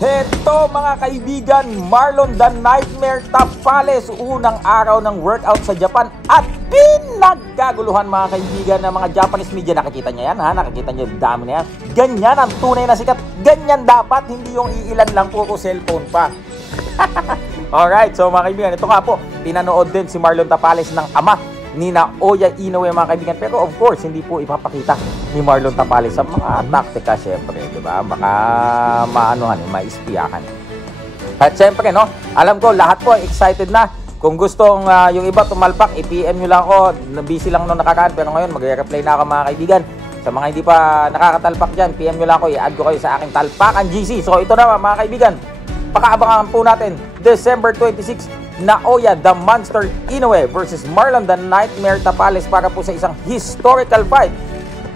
Heto mga kaibigan, Marlon the Nightmare Tapales, unang araw ng workout sa Japan at pinagkaguluhan mga kaibigan ng mga Japanese media. Nakikita niya yan ha, nakikita niya yung dami na yan. Ganyan ang tunay na sikat, ganyan dapat, hindi yung iilan lang puro cellphone pa. Alright, so mga kaibigan, ito nga po, pinanood din si Marlon Tapales ng ama ni Naoya Inoue mga kaibigan. Pero of course, hindi po ipapakita ni Marlon Tapales sa mga taktika syempre, di ba? Baka maanuhan, maispiyakan. At syempre, no, alam ko lahat po excited na. Kung gustong yung iba tumalpak, i-PM nyo lang ako. Busy lang nung nakakaan, pero ngayon magre-reply na ako mga kaibigan. Sa mga hindi pa nakakatalpak dyan, PM nyo lang ako, i-add ko kayo sa aking talpakan GC. So ito na mga kaibigan, pakaabangan po natin December 26, Naoya the Monster Inoue versus Marlon the Nightmare Tapales para po sa isang historical fight,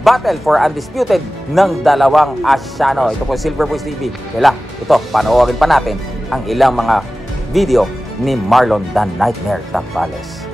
battle for undisputed ng dalawang Asyano. Ito po Silver Boys TV. Kaya ito, panoorin pa natin ang ilang mga video ni Marlon the Nightmare Tapales.